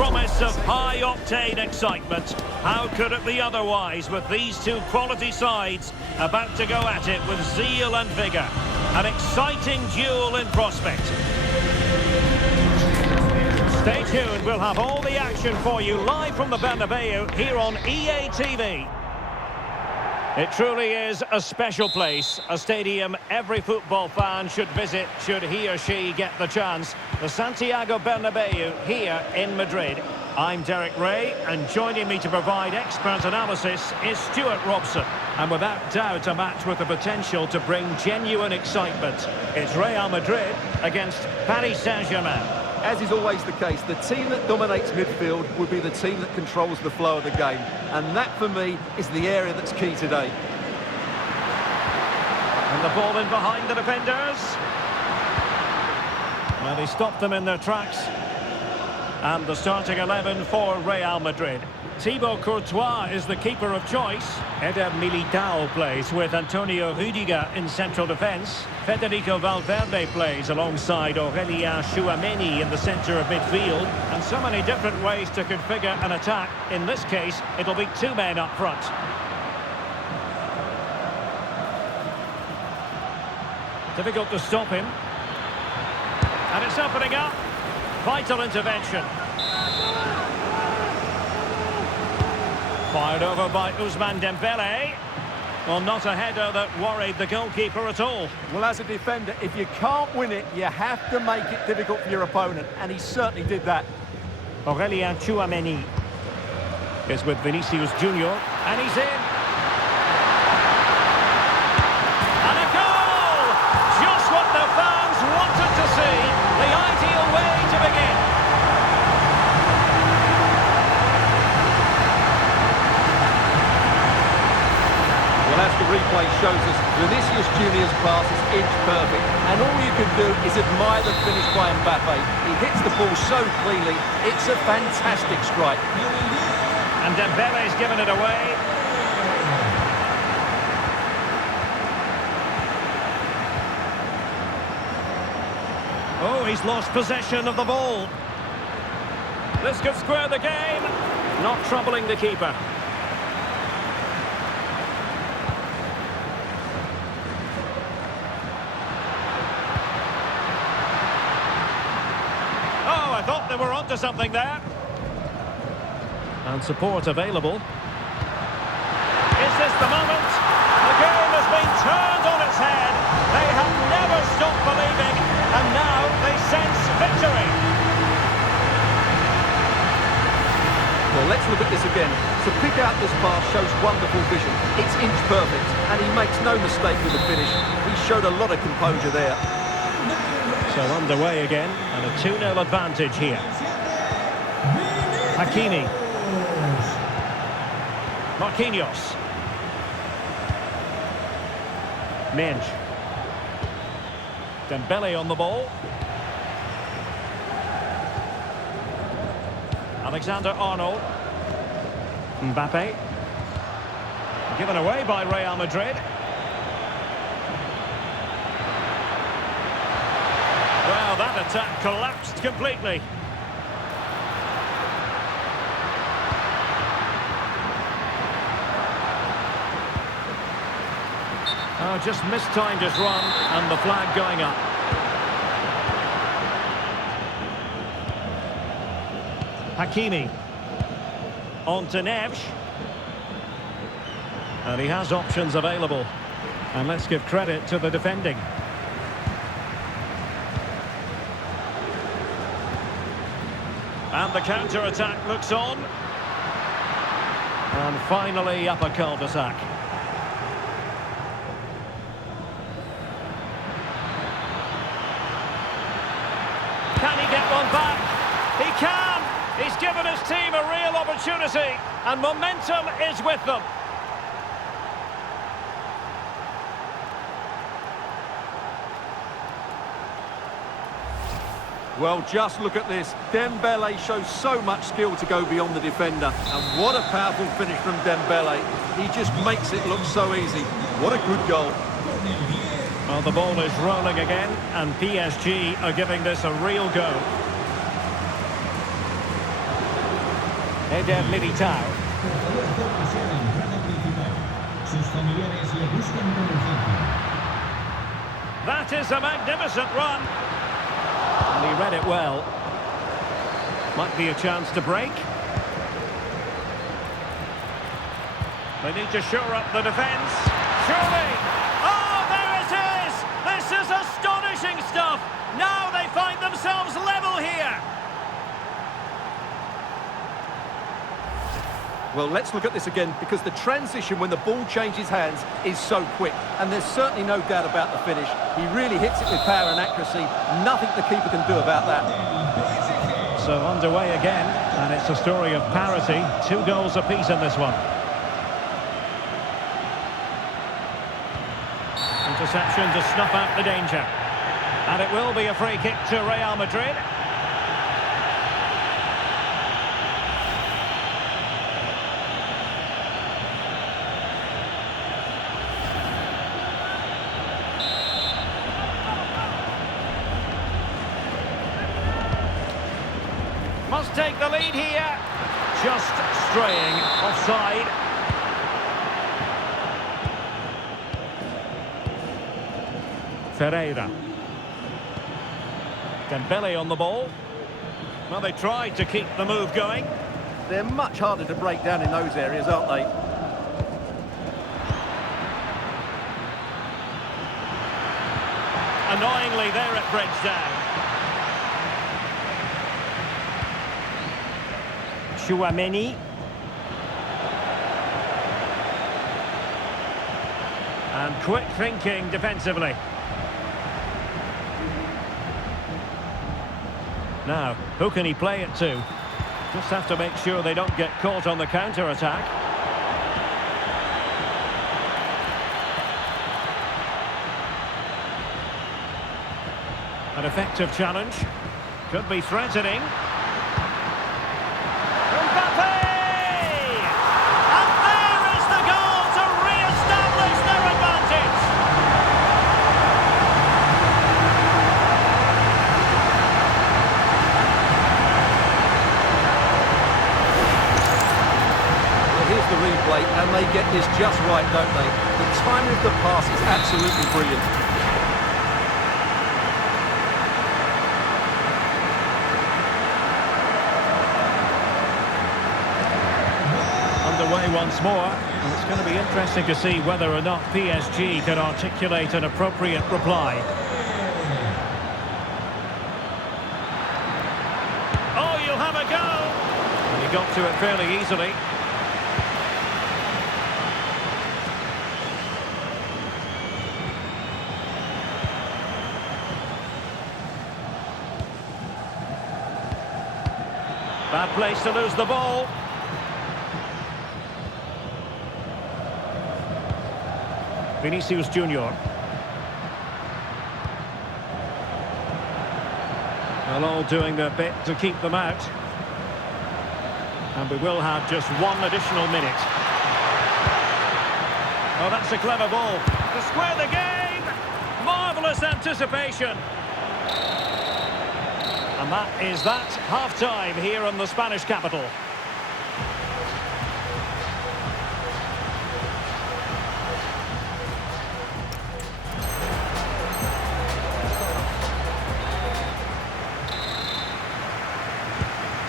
promise of high-octane excitement. How could it be otherwise with these two quality sides about to go at it with zeal and vigour? An exciting duel in prospect. Stay tuned, we'll have all the action for you live from the Bernabeu here on EA TV. It truly is a special place, a stadium every football fan should visit should he or she get the chance. The Santiago Bernabeu here in Madrid. I'm Derek Ray, and joining me to provide expert analysis is Stuart Robson. And without doubt a match with the potential to bring genuine excitement. It's Real Madrid against Paris Saint-Germain. As is always the case, the team that dominates midfield would be the team that controls the flow of the game. And that, for me, is the area that's key today. And the ball in behind the defenders. Well, he stopped them in their tracks. And the starting 11 for Real Madrid. Thibaut Courtois is the keeper of choice. Eder Militao plays with Antonio Rudiger in central defence. Federico Valverde plays alongside Aurélien Tchouameni in the centre of midfield. And so many different ways to configure an attack. In this case, it'll be two men up front. Difficult to stop him. And it's opening up. Vital intervention. Fired over by Ousmane Dembélé. Well, not a header that worried the goalkeeper at all. Well, as a defender, if you can't win it, you have to make it difficult for your opponent. And he certainly did that. Aurélien Tchouameni is with Vinicius Junior. And he's in. And a goal! Just what the fans wanted to see. The ideal way to begin. Well, as the replay shows us, Vinicius Junior's pass is inch perfect. And all you can do is admire the finish by Mbappe. He hits the ball so cleanly, it's a fantastic strike. And Dembele's given it away. Oh, he's lost possession of the ball. This could square the game. Not troubling the keeper. Oh, I thought they were onto something there. And support available. Is this the moment? The game has been turned on its head. They have never stopped believing, and now they sense victory. Well, let's look at this again. To pick out this pass shows wonderful vision. It's inch perfect, and he makes no mistake with the finish. He showed a lot of composure there. So underway again, and a 2-0 advantage here. Hakimi. Marquinhos. Menj. Dembele on the ball. Alexander-Arnold. Mbappe. Given away by Real Madrid. Well, that attack collapsed completely. Oh, just mistimed his run, and the flag going up. Hakimi. On to Neves. And he has options available. And let's give credit to the defending. And the counter-attack looks on. And finally up a cul-de-sac. Can he get one back? He can! He's given his team a real opportunity, and momentum is with them. Well, just look at this. Dembele shows so much skill to go beyond the defender. And what a powerful finish from Dembele. He just makes it look so easy. What a good goal. Well, the ball is rolling again, and PSG are giving this a real go. Eder Militao. That is a magnificent run. And he read it well. Might be a chance to break. They need to shore up the defence. Surely! Oh, there it is! This is astonishing stuff! Now they find themselves level here! Well, let's look at this again, because the transition when the ball changes hands is so quick. And there's certainly no doubt about the finish. He really hits it with power and accuracy. Nothing the keeper can do about that. So underway again, and it's a story of parity. 2 goals apiece in this one. Interception to snuff out the danger. And it will be a free kick to Real Madrid. Must take the lead here. Just straying offside. Ferreira. Dembele on the ball. Well, they tried to keep the move going. They're much harder to break down in those areas, aren't they? Annoyingly, there it breaks down. Tchouaméni. And quick thinking defensively. Now, who can he play it to? Just have to make sure they don't get caught on the counter-attack. An effective challenge. Could be threatening. Mbappe! And there is the goal to re-establish their advantage! Well, here's the replay, and they get this just right, don't they? The timing of the pass is absolutely brilliant. Away once more, and it's going to be interesting to see whether or not PSG can articulate an appropriate reply. Oh, you'll have a go! And he got to it fairly easily. Bad place to lose the ball. Vinicius Junior. Well, all doing their bit to keep them out. And we will have just 1 additional minute. Oh, that's a clever ball. To square the game! Marvellous anticipation. And that is that. Half-time here in the Spanish capital.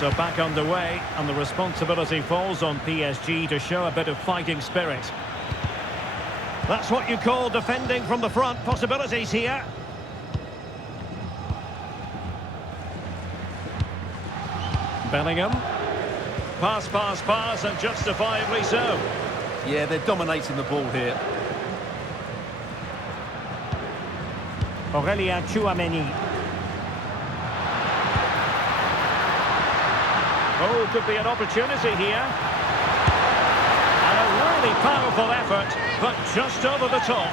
So back underway, and the responsibility falls on PSG to show a bit of fighting spirit. That's what you call defending from the front. Possibilities here. Bellingham. Pass, pass, pass, and justifiably so. Yeah, they're dominating the ball here. Aurélien Tchouaméni. Oh, could be an opportunity here. And a really powerful effort, but just over the top.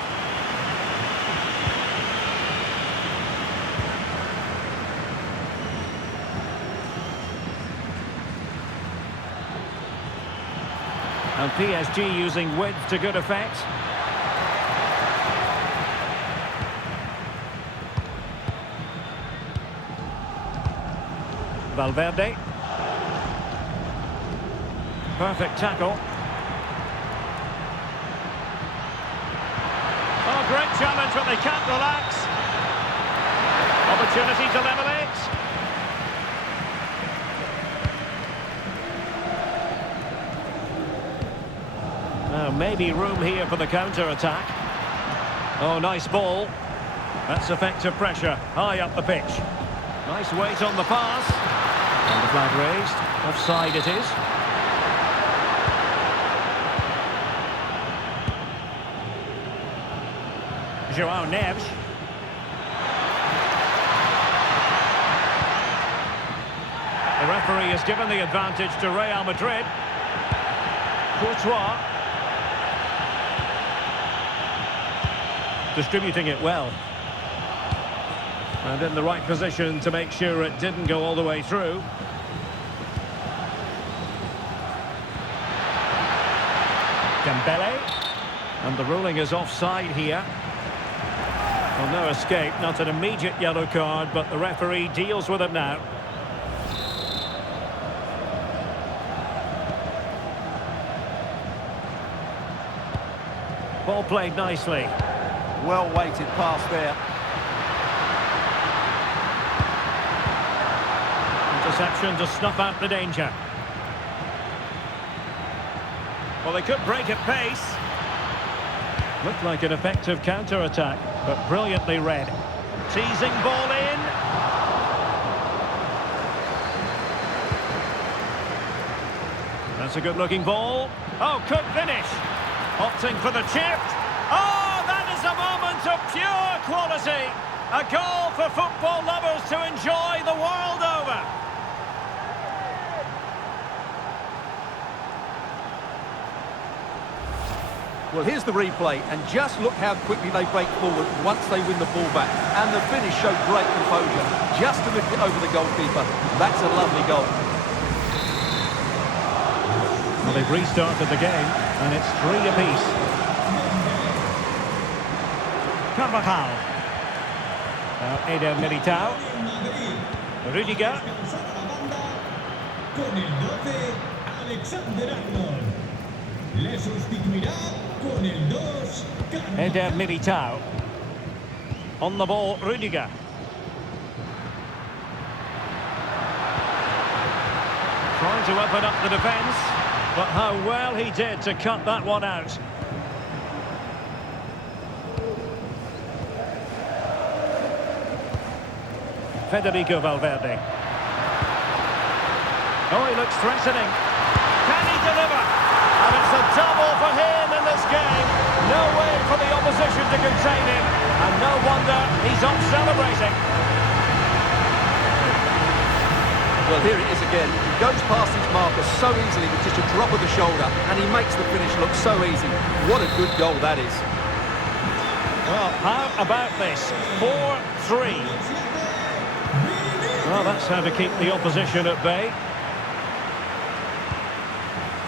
And PSG using width to good effect. Valverde. Perfect tackle. Oh, great challenge, but they can't relax. Opportunity to level it. Now, maybe room here for the counter-attack. Oh, nice ball. That's effective pressure, high up the pitch. Nice weight on the pass. And the flag raised. Offside it is. João Neves. The referee has given the advantage to Real Madrid. Courtois. Distributing it well. And in the right position to make sure it didn't go all the way through. Dembele. And the ruling is offside here. Well, no escape, not an immediate yellow card, but the referee deals with it now. Ball played nicely. Well-weighted pass there. Interception to snuff out the danger. Well, they could break at pace. Looked like an effective counter-attack, but brilliantly read. Teasing ball in. That's a good-looking ball. Oh, could finish. Opting for the chip. Oh, that is a moment of pure quality. A goal for football lovers to enjoy the world over. Well, here's the replay, and just look how quickly they break forward once they win the ball back. And the finish showed great composure, just to lift it over the goalkeeper. That's a lovely goal. Well, they've restarted the game, and it's 3 apiece. Carvajal. Now Eder Militao. Rüdiger. Con el 12, Alexander-Arnold. Le sustituirá con el 2, Eder Militao. On the ball, Rüdiger. Trying to open up the defence, but how well he did to cut that one out. Federico Valverde. Oh, he looks threatening. Can he deliver? And it's a double for him in this game. No way for the opposition to contain him. And no wonder he's off celebrating. Well, here it is again. He goes past his marker so easily with just a drop of the shoulder, and he makes the finish look so easy. What a good goal that is. Well, how about this? 4-3. Well, that's how to keep the opposition at bay.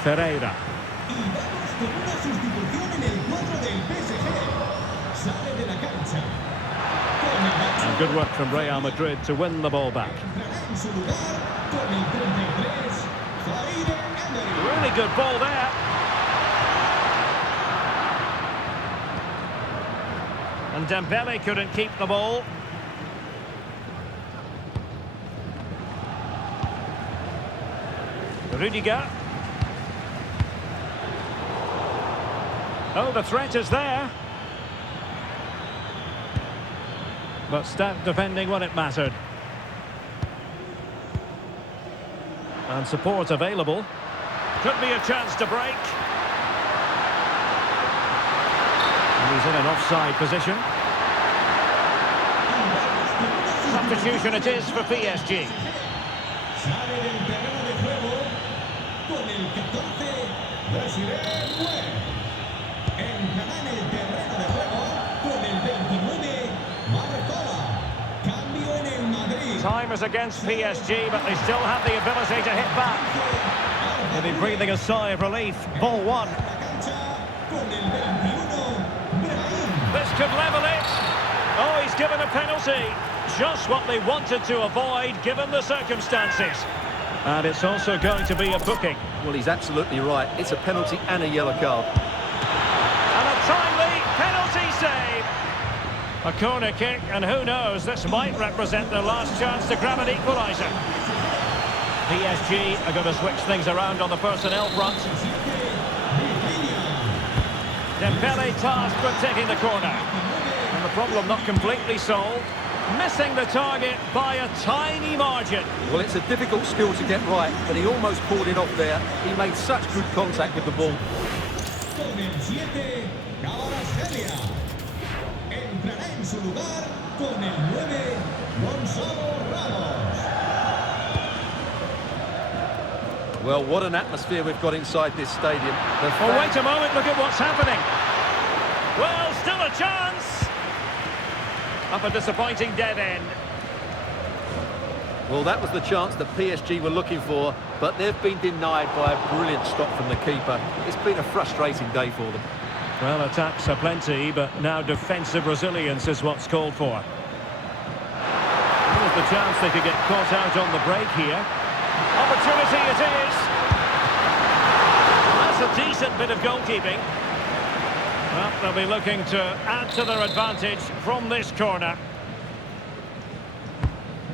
Ferreira. y vamos con una sustitución en el cuadro del PSG. Sale de la cancha. Con el 8, And good work from Real Madrid to win the ball back. entrará en su lugar con el 33, Zaire Emery. Really good ball there. And Dembele couldn't keep the ball. Rüdiger. Oh, the threat is there. But stout defending when it mattered. And support available. Could be a chance to break. And he's in an offside position. Substitution it is for PSG. Sale del terreno de juego con el 14, Desiree Doué. Entrará en el terreno de juego con el 29, Marcola. Cambio en el Madrid. Time is against PSG, but they still have the ability to hit back. They'll be breathing a sigh of relief. Ball one. La cancha con el 21, Brahim. This could level it. Oh, he's given a penalty. Just what they wanted to avoid, given the circumstances. And it's also going to be a booking. Well, he's absolutely right. It's a penalty and a yellow card. And a timely penalty save. A corner kick, and who knows, this might represent their last chance to grab an equaliser. PSG are going to switch things around on the personnel front. Dembele tasked with taking the corner. And the problem not completely solved. Missing the target by a tiny margin. Well, it's a difficult skill to get right, but he almost pulled it off there. He made such good contact with the ball. Con el 7, Kvaratskhelia. Entrará en su lugar con el 9, Gonzalo Ramos. Well, what an atmosphere we've got inside this stadium. Oh, wait a moment, look at what's happening. Well, still a chance. Up a disappointing dead end. Well, that was the chance that PSG were looking for, but they've been denied by a brilliant stop from the keeper. It's been a frustrating day for them. Well, attacks are plenty, but now defensive resilience is what's called for. Here's the chance they could get caught out on the break here. Opportunity it is. That's a decent bit of goalkeeping. Well, they'll be looking to add to their advantage from this corner.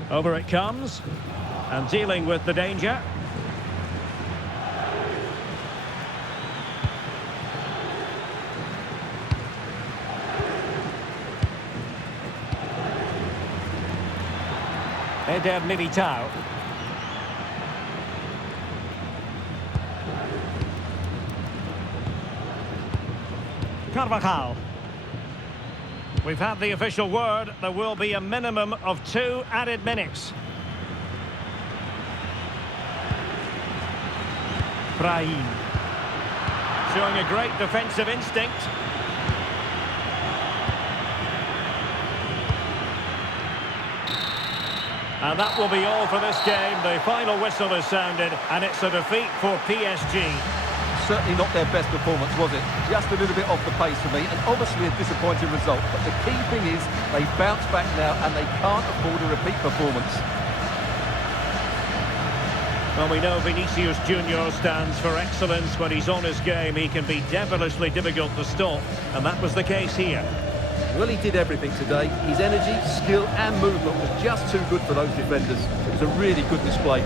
Over it comes, and dealing with the danger. Eder Militao. Carvajal. We've had the official word. There will be a minimum of 2 added minutes. Brahim. Showing a great defensive instinct. And that will be all for this game. The final whistle is sounded, and it's a defeat for PSG. Certainly not their best performance, was it? Just a little bit off the pace for me, and obviously a disappointing result. But the key thing is they bounce back now, and they can't afford a repeat performance. Well, we know Vinicius Junior stands for excellence. When he's on his game, he can be devilishly difficult to stop, and that was the case here. Well, he did everything today. His energy, skill and movement was just too good for those defenders. It was a really good display.